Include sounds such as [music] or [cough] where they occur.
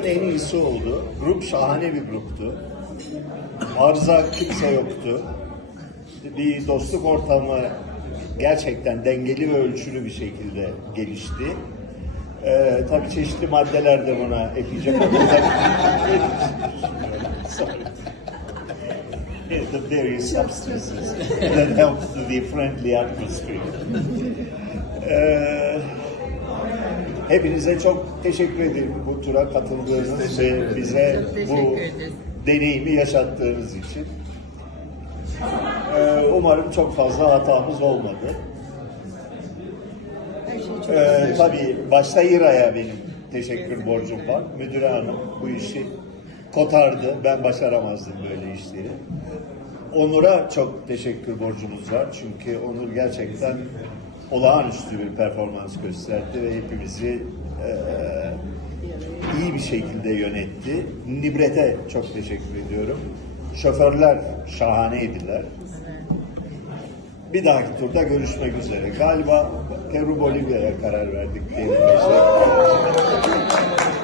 Turun en iyisi oldu. Grup şahane bir gruptu. Arıza kimse yoktu. Bir dostluk ortamı gerçekten dengeli ve ölçülü bir şekilde gelişti. Ee, tabii çeşitli maddeler de buna. [laughs] Sorry. the various substances that help the friendly atmosphere. Ee, hepinize çok teşekkür ederim bu tura katıldığınız ve bize bu deneyimi yaşattığınız için. Ee, umarım çok fazla hatamız olmadı. Şey Ee, tabii başta İRA'ya benim teşekkür borcum var. Müdüre hanım bu işi kotardı. Ben başaramazdım böyle işleri. Onur'a çok teşekkür borcumuz var. Çünkü Onur gerçekten olağanüstü bir performans gösterdi ve hepimizi eee, iyi bir şekilde yönetti. Nibret'e çok teşekkür ediyorum. Şoförler şahaneydiler. Bir dahaki turda görüşmek üzere. Galiba Peru Bolivya'ya karar verdik diyelim.